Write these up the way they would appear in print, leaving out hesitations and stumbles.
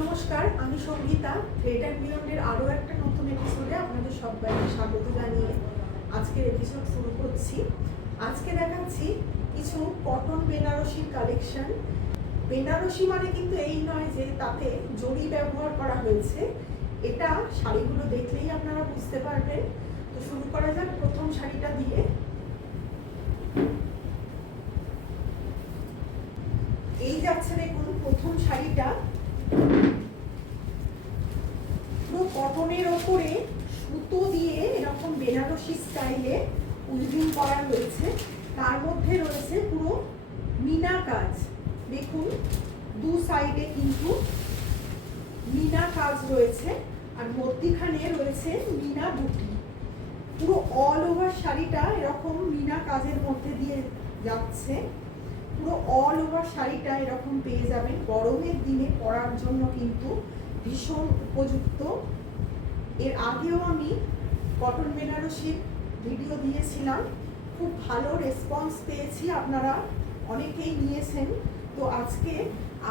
নমস্কার, আমি Sangeeta. Thread and বিয়ন্ডের আরও একটা নতুন এপিসোডে আপনাদের সবাইকে স্বাগত জানিয়ে আজকের এপিসোড শুরু করছি। আজকে দেখাচ্ছি কিছু কটন বেনারসির কালেকশন। বেনারসি মানে কিন্তু এই নয় যে তাতে জরি ব্যবহার করা হয়েছে, এটা শাড়িগুলো দেখলেই আপনারা বুঝতে পারবেন। তো শুরু করা যাক প্রথম শাড়িটা দিয়ে। এই যাচ্ছে দেখুন প্রথম শাড়িটা, পুরো কটনের ওপরে সুতো দিয়ে এরকম বেনারসি স্টাইলে উইভিং করা রয়েছে। তার মধ্যে রয়েছে পুরো মিনা কাজ। দেখুন দু সাইডে কিন্তু মিনা কাজ রয়েছে, আর মধ্যিখানে রয়েছে মিনা বুটি। পুরো অল ওভার শাড়িটা এরকম মিনা কাজের মধ্যে দিয়ে যাচ্ছে। পুরো অল ওভার শাড়িটা এরকম পেয়ে যাবেন। গরমের দিনে পরার জন্য কিন্তু ভীষণ উপযুক্ত। এর আগেও আমি কটন বেনারসির ভিডিও দিয়েছিলাম, খুব ভালো রেসপন্স পেয়েছি, আপনারা অনেকেই নিয়েছেন। তো আজকে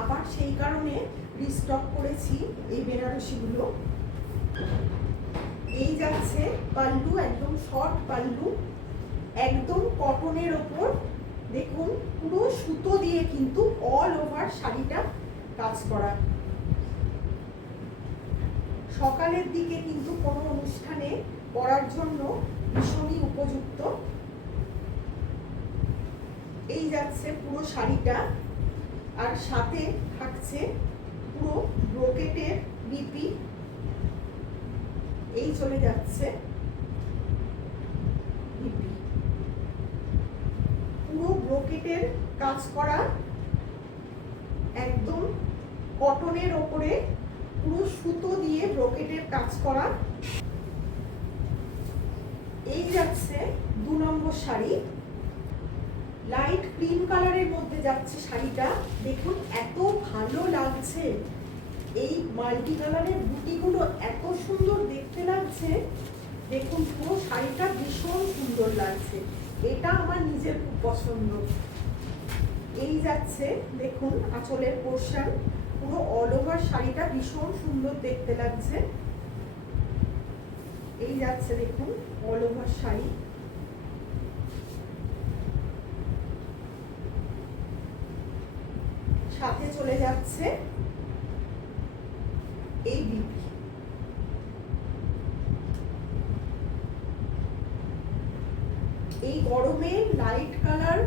আবার সেই কারণে রিস্টক করেছি এই বেনারসিগুলো। এই যাচ্ছে পাল্লু, একদম শর্ট পাল্লু, একদম কটনের ওপর দেখুন পুরো সুতো দিয়ে কিন্তু অল ওভার শাড়িটা কাজ করা। সকালের দিকে কিন্তু কোনো অনুষ্ঠানে পরার জন্য ভীষণই উপযুক্ত। এই যাচ্ছে পুরো শাড়িটা, আর সাথে থাকছে পুরো ব্রোকেটের বিপি। এই চলে যাচ্ছে বিপি, পুরো ব্রোকেটের কাজ করা, একদম কটনের ওপরে পুরো সুতো দিয়ে ব্রোকেটের কাজ করা। এই যাচ্ছে 2 নম্বর শাড়ি, লাইট ক্রিম কালারের মধ্যে যাচ্ছে শাড়িটা। দেখুন এত ভালো লাগছে, এই মাল্টি কালারের বুটিগুলো এত সুন্দর দেখতে লাগছে। দেখুন পুরো শাড়িটা ভীষণ সুন্দর লাগছে, এটা আমার নিজের খুব পছন্দ। এই যাচ্ছে দেখুন আঁচলের পোর্শন, পুরো অল ওভার শাড়িটা ভীষণ সুন্দর দেখতে লাগছে। এই যাচ্ছে দেখুন অল ওভার শাড়ি। সাথে চলে যাচ্ছে এই বিপি। এই গরমে লাইট কালার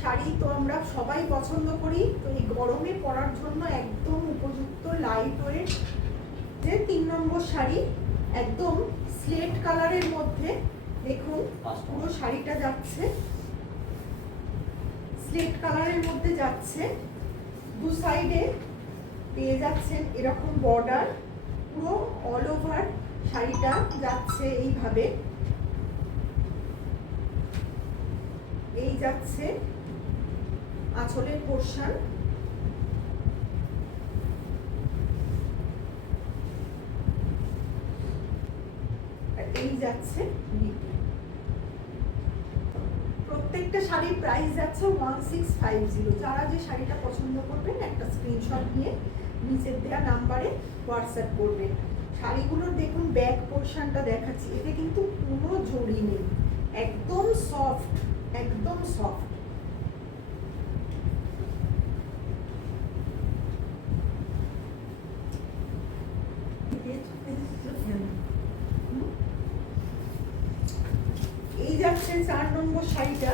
শাড়ি তো আমরা সবাই পছন্দ করি, তো এই গরমে পরার জন্য একদম উপযুক্ত লাইট ওয়েট। যে 3 নম্বর শাড়ি, একদম স্লেট কালারের মধ্যে দেখুন পুরো শাড়িটা যাচ্ছে স্লেট কালারের মধ্যে যাচ্ছে। দু সাইডে পেয়ে যাচ্ছেন এরকম বর্ডার, পুরো অল ওভার শাড়িটা যাচ্ছে এইভাবে। এই যাচ্ছে আঁচলের পোর্শন, এই যাচ্ছে বিপি। প্রত্যেকটা শাড়ির প্রাইস যাচ্ছে 1650। যারা যে শাড়িটা পছন্দ করবেন একটা স্ক্রিনশট নিয়ে নিচের দেওয়া নাম্বারে হোয়াটসঅ্যাপ করবেন। শাড়িগুলোর দেখুন ব্যাক পোর্শনটা দেখাচ্ছি, এতে কিন্তু কোনো জড়ি নেই, একদম সফট, একদম সফট। এই যাচ্ছে 4 নম্বর শাড়িটা,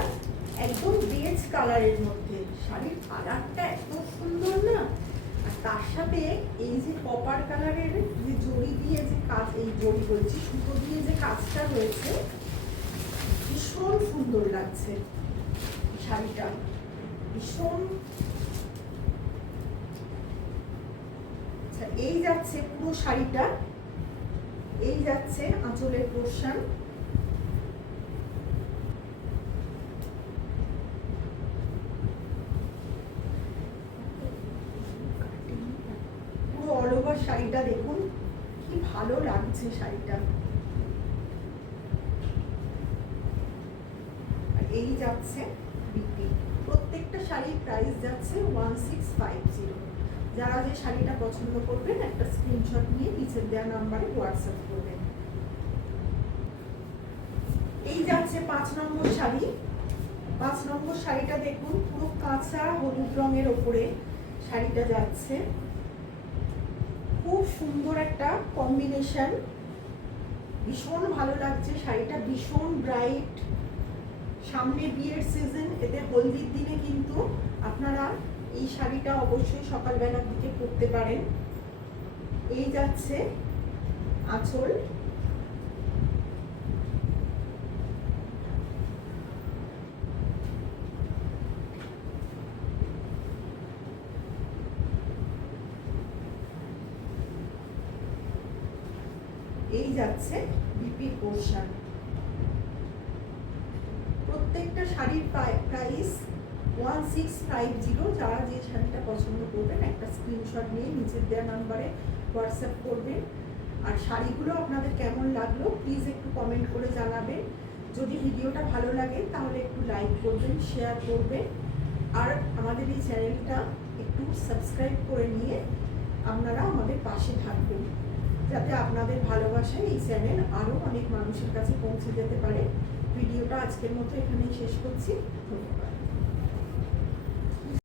একদম বেজ কালারের মধ্যে। শাড়ির কালারটা এত সুন্দর না, আর তার সাথে এই যে কপার কালারের যে জড়ি দিয়ে যে কাজ, এই জড়ি বলছি সুতো দিয়ে যে কাজটা রয়েছে, ভীষণ সুন্দর লাগছে শাড়িটা, ভীষণ। আচ্ছা এই যাচ্ছে পুরো শাড়িটা, এই যাচ্ছে আঁচলের পোর্শন। পুরো অল ওভার শাড়িটা দেখুন কি ভালো লাগছে শাড়িটা। এই যাচ্ছে বিপি। প্রত্যেকটা শাড়ির প্রাইস যাচ্ছে 1650। যারা যে শাড়িটা পছন্দ করবেন একটা স্ক্রিনশট নিয়ে নিচের দেওয়া নাম্বারে হোয়াটসঅ্যাপ করবেন। এই যাচ্ছে 5 নম্বর শাড়ি। 5 নম্বর শাড়িটা দেখুন, পুরো কাঁচা হলুদ রঙের ওপরে শাড়িটা যাচ্ছে। খুব সুন্দর একটা কম্বিনেশন, ভীষণ ভালো লাগছে শাড়িটা, ভীষণ ব্রাইট। সামনে বিয়ের সিজন, এতে হলদির দিনে কিন্তু আপনারা এই শাড়িটা অবশ্যই সকালবেলার দিকে পরতে পারেন। এই যাচ্ছে আঁচল। এই যাচ্ছে বিপির পোর্শন। প্রত্যেকটা শাড়ির প্রাইস 1650। যারা যে শাড়িটা পছন্দ করবেন একটা স্ক্রিনশট নিয়ে নিচের দেওয়া নাম্বারে হোয়াটসঅ্যাপ করবেন। আর শাড়িগুলো আপনাদের কেমন লাগলো প্লিজ একটু কমেন্ট করে জানাবেন। যদি ভিডিওটা ভালো লাগে তাহলে একটু লাইক করবেন, শেয়ার করবেন, আর আমাদের এই চ্যানেলটা একটু সাবস্ক্রাইব করে নিয়ে আপনারা আমাদের পাশে থাকবেন, যাতে আপনাদের ভালোবাসায় এই চ্যানেল আরও অনেক মানুষের কাছে পৌঁছে যেতে পারে। ভিডিওটা আজকের মতো এখানেই শেষ করছি। ধন্যবাদ।